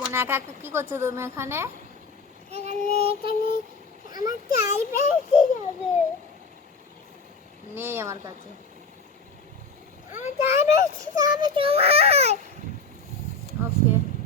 এখন একা একা কি করছো তুমি এখানে আমার যাবে নেই আমার কাছে আমার যাবে ওকে